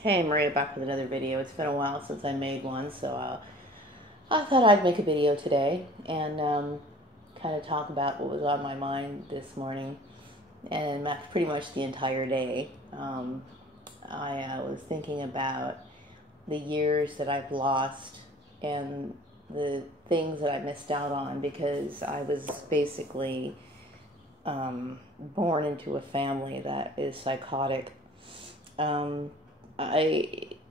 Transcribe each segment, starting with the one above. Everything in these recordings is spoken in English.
Hey, Maria, back with another video. It's been a while since I made one, so I thought I'd make a video today and kind of talk about what was on my mind this morning and pretty much the entire day. I was thinking about the years that I've lost and the things that I missed out on because I was basically born into a family that is psychotic. Um,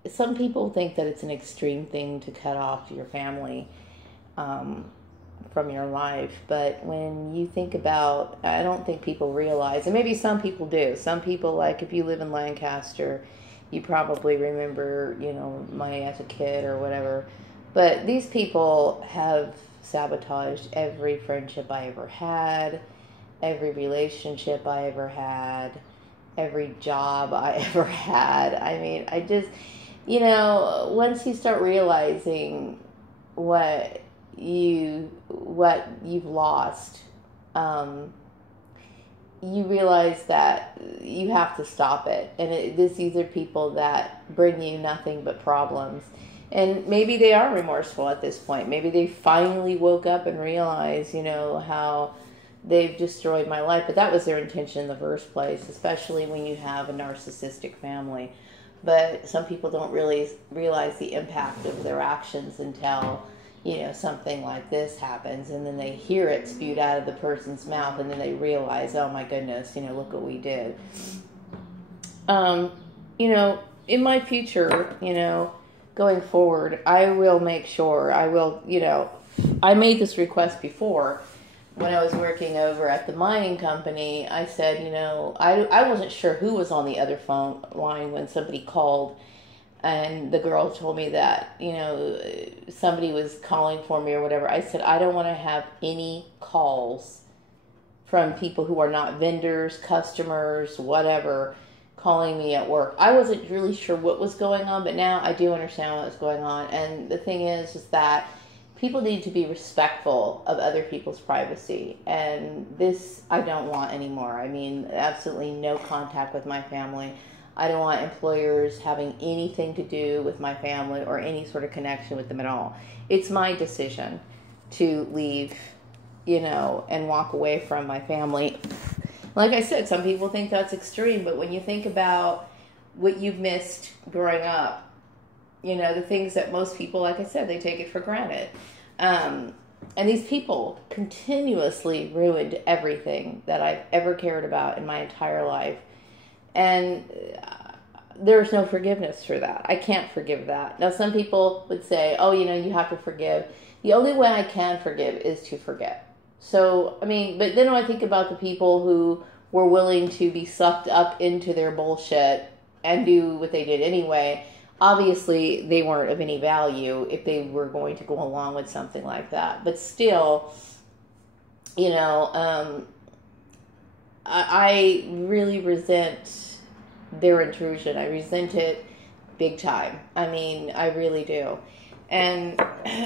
some people think that it's an extreme thing to cut off your family um, from your life, but when you think about, I don't think people realize, and maybe some people do. Some people, like if you live in Lancaster, you probably remember, my as a kid or whatever. But these people have sabotaged every friendship I ever had, every relationship I ever had, every job I ever had. I mean, I just, once you start realizing what you've lost, you realize that you have to stop it. And these are people that bring you nothing but problems. And maybe they are remorseful at this point. Maybe they finally woke up and realized, how they've destroyed my life. But that was their intention in the first place, especially when you have a narcissistic family. But some people don't really realize the impact of their actions until, something like this happens. And then they hear it spewed out of the person's mouth. And then they realize, oh my goodness, look what we did. In my future, going forward, I will make sure, I made this request before when I was working over at the mining company. I said, I wasn't sure who was on the other phone line when somebody called, and the girl told me that, somebody was calling for me or whatever. I said, I don't want to have any calls from people who are not vendors, customers, whatever, calling me at work. I wasn't really sure what was going on, but now I do understand what was going on. And the thing is that people need to be respectful of other people's privacy. And this I don't want anymore. I mean, absolutely no contact with my family. I don't want employers having anything to do with my family or any sort of connection with them at all. It's my decision to leave, and walk away from my family. Like I said, some people think that's extreme, but when you think about what you've missed growing up, the things that most people, like I said, they take it for granted. And these people continuously ruined everything that I've ever cared about in my entire life. And there's no forgiveness for that. I can't forgive that. Now, some people would say, oh, you have to forgive. The only way I can forgive is to forget. So, but then when I think about the people who were willing to be sucked up into their bullshit and do what they did anyway, obviously they weren't of any value if they were going to go along with something like that. But still, I really resent their intrusion. I resent it big time. I really do. And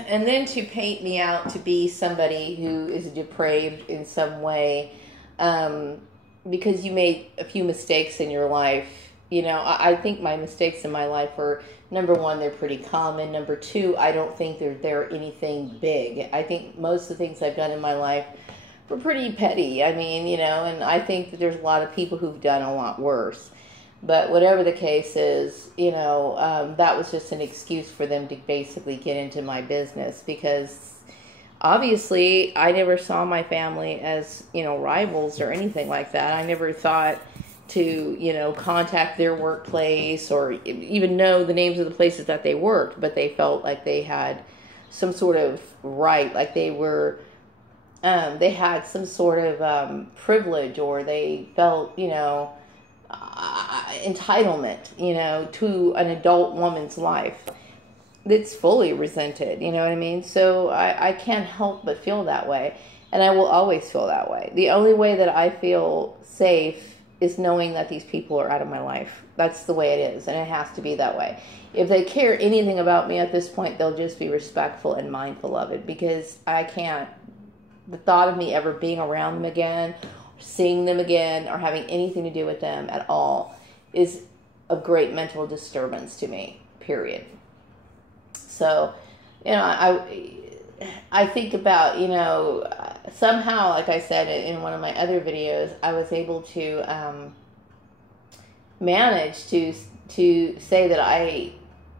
then to paint me out to be somebody who is depraved in some way, because you made a few mistakes in your life. I think my mistakes in my life were, number one, they're pretty common. Number two, I don't think they're anything big. I think most of the things I've done in my life were pretty petty. And I think that there's a lot of people who've done a lot worse. But whatever the case is, that was just an excuse for them to basically get into my business, because obviously I never saw my family as, rivals or anything like that. I never thought to, contact their workplace or even know the names of the places that they worked, but they felt like they had some sort of right, like they were, they had some sort of privilege, or they felt, entitlement, to an adult woman's life that's fully resented, you know what I mean? So I can't help but feel that way, and I will always feel that way. The only way that I feel safe is knowing that these people are out of my life. That's the way it is, and it has to be that way. If they care anything about me at this point, they'll just be respectful and mindful of it, because I can't. The thought of me ever being around them again, seeing them again, or having anything to do with them at all is a great mental disturbance to me, period. So, I think about, somehow, like I said in one of my other videos, I was able to manage to say that I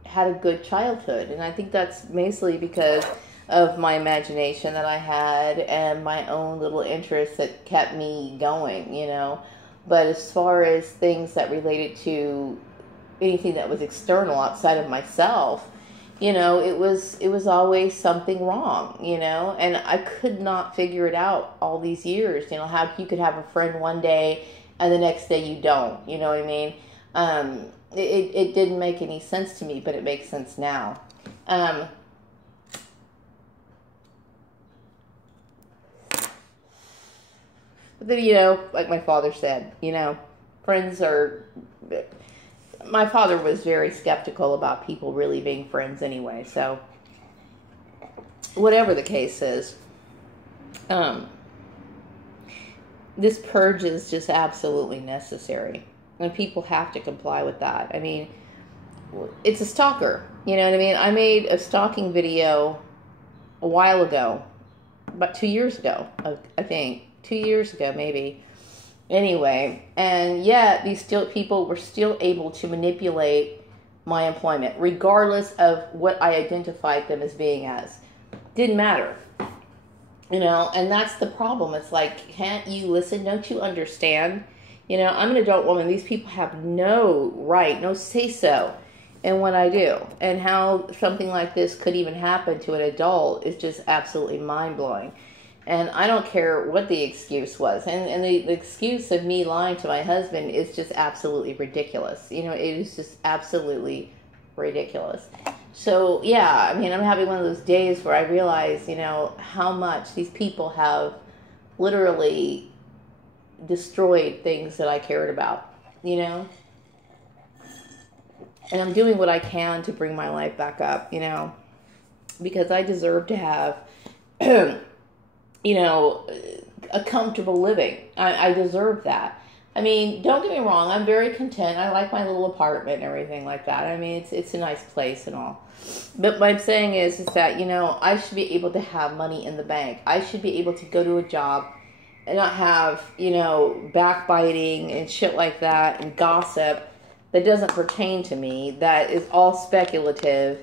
had a good childhood. And I think that's mostly because of my imagination that I had and my own little interests that kept me going, But as far as things that related to anything that was external outside of myself, it was always something wrong, and I could not figure it out all these years, how you could have a friend one day and the next day you don't, you know what I mean? It didn't make any sense to me, but it makes sense now. But then, like my father said, friends are... My father was very skeptical about people really being friends anyway, so whatever the case is, this purge is just absolutely necessary, and people have to comply with that. I mean, it's a stalker, you know what I mean? I made a stalking video a while ago, about 2 years ago, I think, 2 years ago maybe. Anyway, and yet these people were still able to manipulate my employment, regardless of what I identified them as being as. Didn't matter. And that's the problem. It's like, can't you listen? Don't you understand? I'm an adult woman. These people have no right, no say-so in what I do. And how something like this could even happen to an adult is just absolutely mind-blowing. And I don't care what the excuse was. And the excuse of me lying to my husband is just absolutely ridiculous. It is just absolutely ridiculous. So, yeah, I mean, I'm having one of those days where I realize, how much these people have literally destroyed things that I cared about, And I'm doing what I can to bring my life back up, because I deserve to have... a comfortable living. I deserve that. I mean, don't get me wrong, I'm very content. I like my little apartment and everything like that. I mean, it's a nice place and all. But what I'm saying is that, I should be able to have money in the bank. I should be able to go to a job and not have, backbiting and shit like that and gossip that doesn't pertain to me, that is all speculative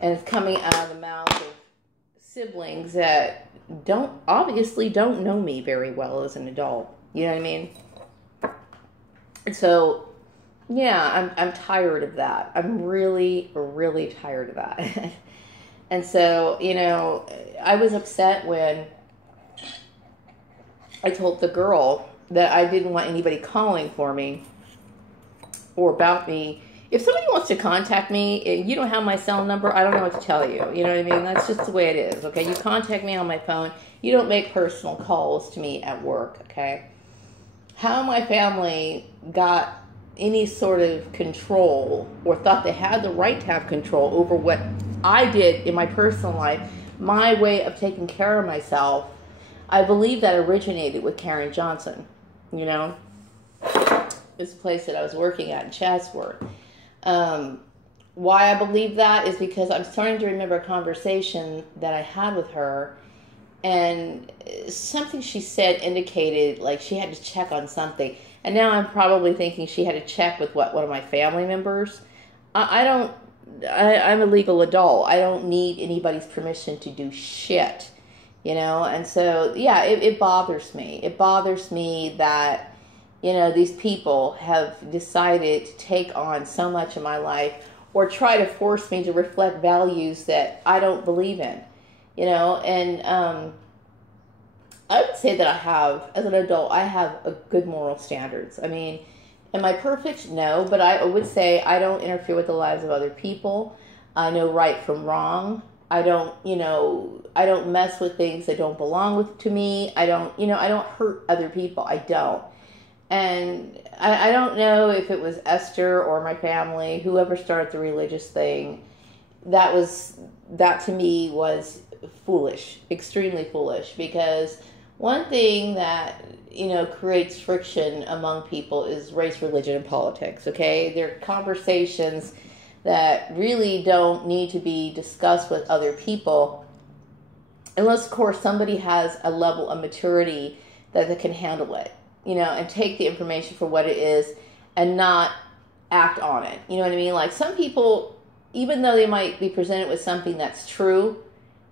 and it's coming out of the mouth of siblings that obviously don't know me very well as an adult. You know what I mean? So, yeah, I'm tired of that. I'm really, really tired of that. And so, I was upset when I told the girl that I didn't want anybody calling for me or about me. If somebody wants to contact me and you don't have my cell number, I don't know what to tell you. You know what I mean? That's just the way it is, okay? You contact me on my phone. You don't make personal calls to me at work, okay? How my family got any sort of control or thought they had the right to have control over what I did in my personal life, my way of taking care of myself, I believe that originated with Karen Johnson, It's a place that I was working at in Chatsworth. Why I believe that is because I'm starting to remember a conversation that I had with her, and something she said indicated like she had to check on something. And now I'm probably thinking she had to check with one of my family members. I'm a legal adult. I don't need anybody's permission to do shit, And so, yeah, it bothers me. It bothers me that, these people have decided to take on so much of my life or try to force me to reflect values that I don't believe in, and I would say that I have, as an adult, I have a good moral standards. I mean, am I perfect? No, but I would say I don't interfere with the lives of other people. I know right from wrong. I don't mess with things that don't belong to me. I don't hurt other people. I don't. And I don't know if it was Esther or my family, whoever started the religious thing, that to me was foolish, extremely foolish, because one thing that creates friction among people is race, religion, and politics, okay? They're conversations that really don't need to be discussed with other people unless, of course, somebody has a level of maturity that they can handle it, and take the information for what it is and not act on it. You know what I mean? Like, some people, even though they might be presented with something that's true,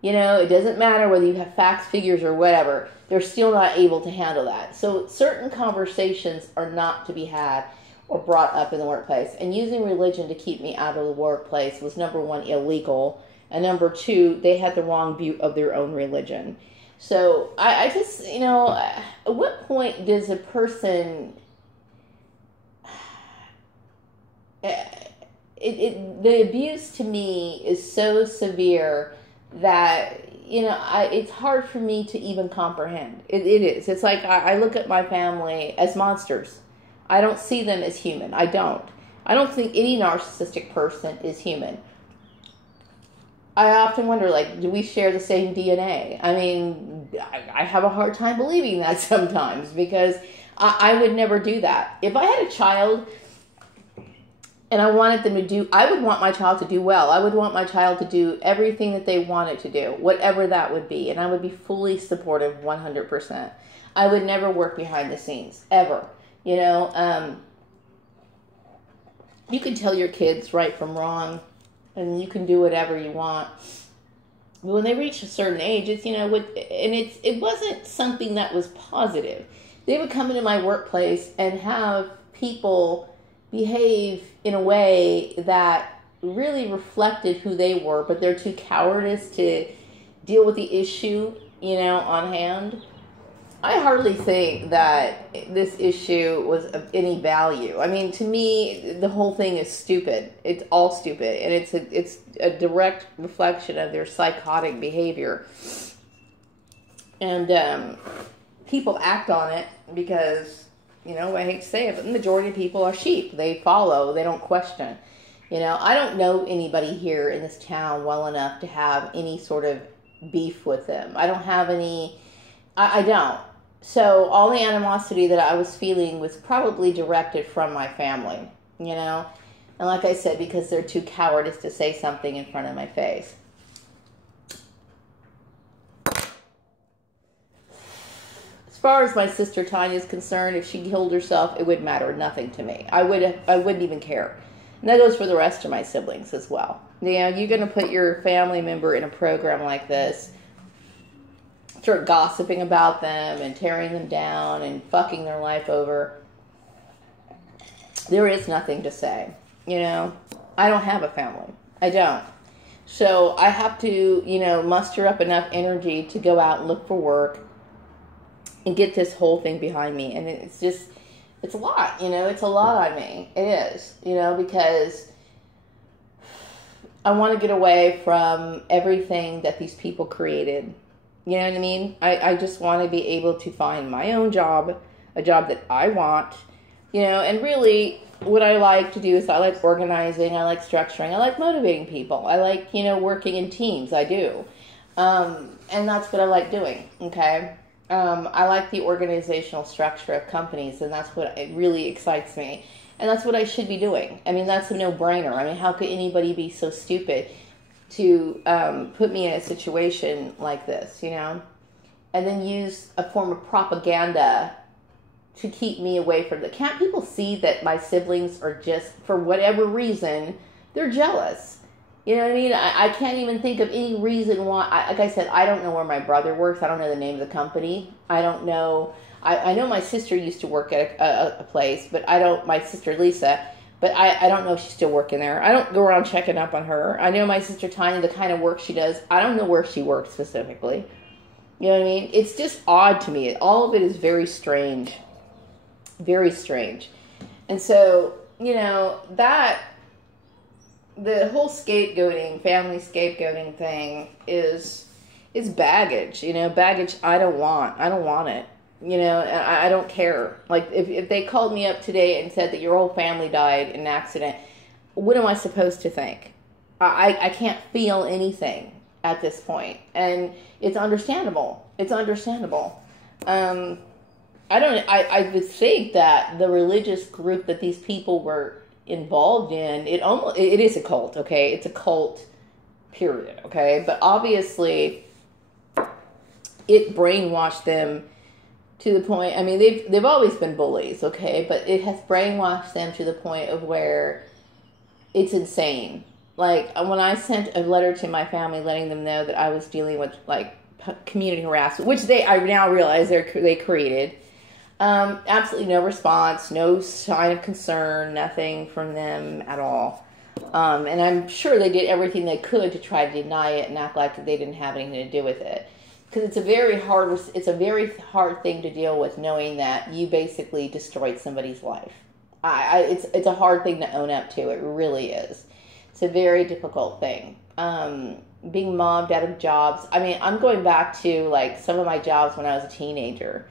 it doesn't matter whether you have facts, figures, or whatever, they're still not able to handle that. So certain conversations are not to be had or brought up in the workplace. And using religion to keep me out of the workplace was, number one, illegal. And number two, they had the wrong view of their own religion. So I just, at what point does a person, the abuse to me is so severe that, it's hard for me to even comprehend. It is. It's like I look at my family as monsters. I don't see them as human. I don't think any narcissistic person is human. I often wonder, like, do we share the same DNA? I mean, I have a hard time believing that sometimes, because I would never do that. If I had a child and I wanted them to do, I would want my child to do well. I would want my child to do everything that they wanted to do, whatever that would be. And I would be fully supportive 100%. I would never work behind the scenes, ever. You can tell your kids right from wrong, and you can do whatever you want. But when they reach a certain age, it's, it wasn't something that was positive. They would come into my workplace and have people behave in a way that really reflected who they were, but they're too cowardice to deal with the issue, on hand. I hardly think that this issue was of any value. I mean, to me, the whole thing is stupid. It's all stupid, and it's a direct reflection of their psychotic behavior. And people act on it because, I hate to say it, but the majority of people are sheep. They follow. They don't question. I don't know anybody here in this town well enough to have any sort of beef with them. I don't have any. I don't. So all the animosity that I was feeling was probably directed from my family, And like I said, because they're too cowardice to say something in front of my face. As far as my sister Tanya is concerned, if she killed herself, it would matter nothing to me. I wouldn't even care. And that goes for the rest of my siblings as well. You're going to put your family member in a program like this, start gossiping about them and tearing them down and fucking their life over. There is nothing to say. I don't have a family. I don't. So I have to, muster up enough energy to go out and look for work and get this whole thing behind me. And it's a lot, it's a lot on me. It is, because I want to get away from everything that these people created. You know what I mean? I just want to be able to find my own job, a job that I want, and really what I like to do is I like organizing, I like structuring, I like motivating people. I like, working in teams. I do. And that's what I like doing. Okay. I like the organizational structure of companies, and that's what it really excites me. And that's what I should be doing. I mean, that's a no-brainer. I mean, how could anybody be so stupid to put me in a situation like this, and then use a form of propaganda to keep me away from it. Can't people see that my siblings are just, for whatever reason, they're jealous? You know what I mean? I can't even think of any reason why. Like I said, I don't know where my brother works. I don't know the name of the company. I don't know. I know my sister used to work at a place, but my sister Lisa, but I don't know if she's still working there. I don't go around checking up on her. I know my sister Tanya, the kind of work she does. I don't know where she works specifically. You know what I mean? It's just odd to me. All of it is very strange. Very strange. And so, that the whole scapegoating, family scapegoating thing is baggage, baggage I don't want. I don't want it. I don't care. Like, if they called me up today and said that your whole family died in an accident, what am I supposed to think? I can't feel anything at this point. And it's understandable. It's understandable. I would think that the religious group that these people were involved in, it is a cult, okay? It's a cult, period, okay? But obviously, it brainwashed them to the point, I mean, they've always been bullies, okay? But it has brainwashed them to the point of where it's insane. Like, when I sent a letter to my family letting them know that I was dealing with, like, community harassment, which I now realize they created, absolutely no response, no sign of concern, nothing from them at all. And I'm sure they did everything they could to try to deny it and act like they didn't have anything to do with it. Because it's a very hard thing to deal with, knowing that you basically destroyed somebody's life. It's a hard thing to own up to. It really is. It's a very difficult thing. Being mobbed out of jobs. I mean, I'm going back to like some of my jobs when I was a teenager.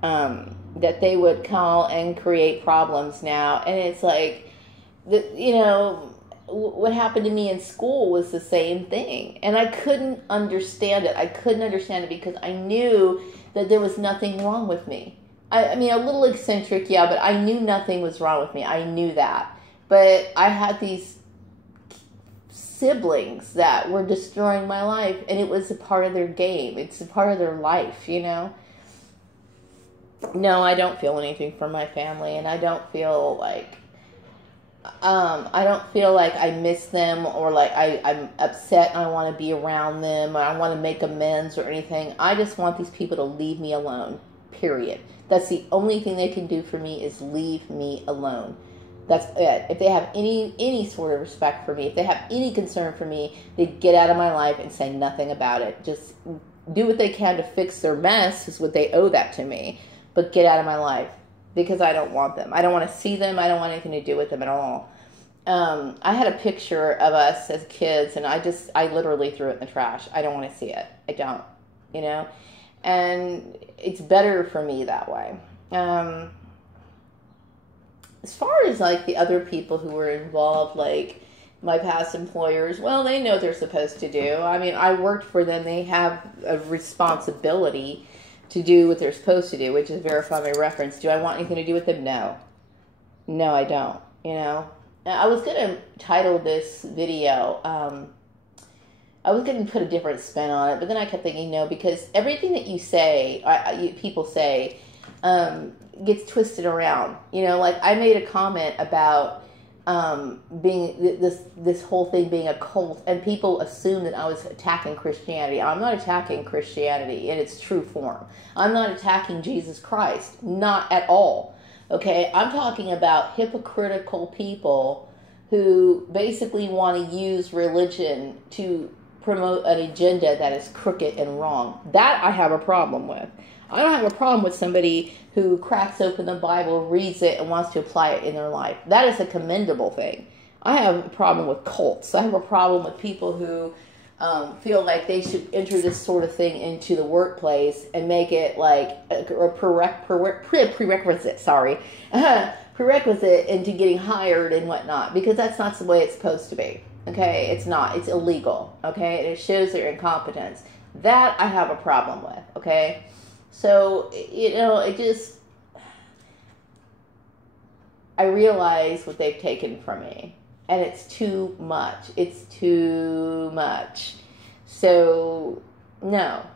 That they would call and create problems now, and it's like, what happened to me in school was the same thing. And I couldn't understand it. I couldn't understand it because I knew that there was nothing wrong with me. I mean, a little eccentric, yeah, but I knew nothing was wrong with me. I knew that. But I had these siblings that were destroying my life, and it was a part of their game. It's a part of their life, No, I don't feel anything for my family, and I don't feel like I miss them, or like I'm upset and I want to be around them, or I want to make amends or anything. I just want these people to leave me alone, period. That's the only thing they can do for me, is leave me alone. That's it. If they have any sort of respect for me, if they have any concern for me, they get out of my life and say nothing about it. Just do what they can to fix their mess, is what they owe that to me. But get out of my life. Because I don't want them. I don't want to see them. I don't want anything to do with them at all. I had a picture of us as kids, and I literally threw it in the trash. I don't want to see it. I don't, And it's better for me that way. As far as, like, the other people who were involved, like, my past employers, well, they know what they're supposed to do. I mean, I worked for them. They have a responsibility to do what they're supposed to do, which is verify my reference. Do I want anything to do with them? No. No, I don't, Now, I was going to title this video, I was going to put a different spin on it, but then I kept thinking, no, because everything that you say, people say, gets twisted around. Like, I made a comment about being this whole thing being a cult, and people assume that I was attacking Christianity. I'm not attacking Christianity in its true form. I'm not attacking Jesus Christ, not at all. Okay, I'm talking about hypocritical people who basically want to use religion to promote an agenda that is crooked and wrong. That I have a problem with. I don't have a problem with somebody who cracks open the Bible, reads it, and wants to apply it in their life. That is a commendable thing. I have a problem with cults. I have a problem with people who feel like they should enter this sort of thing into the workplace and make it like a prerequisite, prerequisite into getting hired and whatnot, because that's not the way it's supposed to be. Okay, it's not. It's illegal. Okay, and it shows their incompetence. That I have a problem with. Okay. So, I realize what they've taken from me, and it's too much. It's too much. So, no,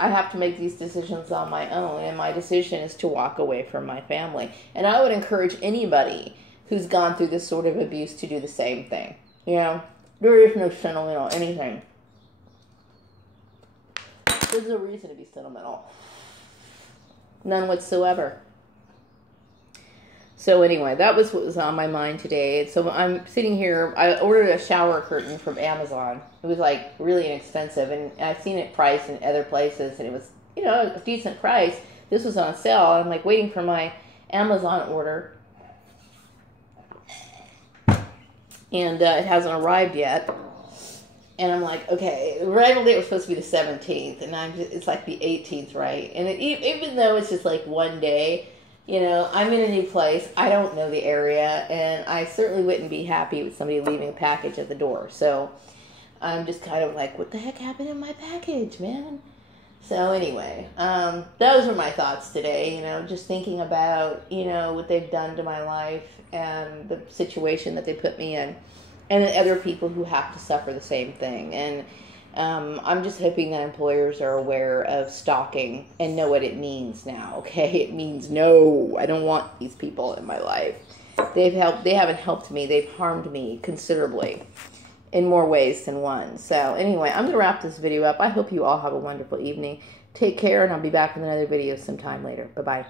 I have to make these decisions on my own, and my decision is to walk away from my family. And I would encourage anybody who's gone through this sort of abuse to do the same thing. There is no sentimental anything. There's no reason to be sentimental. None whatsoever. So anyway, that was what was on my mind today. So I'm sitting here. I ordered a shower curtain from Amazon. It was like really inexpensive, and I've seen it priced in other places, and it was, a decent price. This was on sale. I'm like waiting for my Amazon order, and it hasn't arrived yet. And I'm like, okay, the arrival date was supposed to be the 17th, and it's like the 18th, right? And even though it's just like one day, I'm in a new place. I don't know the area, and I certainly wouldn't be happy with somebody leaving a package at the door. So I'm just kind of like, what the heck happened in my package, man? So anyway, those were my thoughts today, you know, just thinking about, you know, what they've done to my life and the situation that they put me in, and the other people who have to suffer the same thing. And I'm just hoping that employers are aware of stalking and know what it means now, okay? It means, no, I don't want these people in my life. They haven't helped me. They've harmed me considerably in more ways than one. So anyway, I'm going to wrap this video up. I hope you all have a wonderful evening. Take care, and I'll be back with another video sometime later. Bye-bye.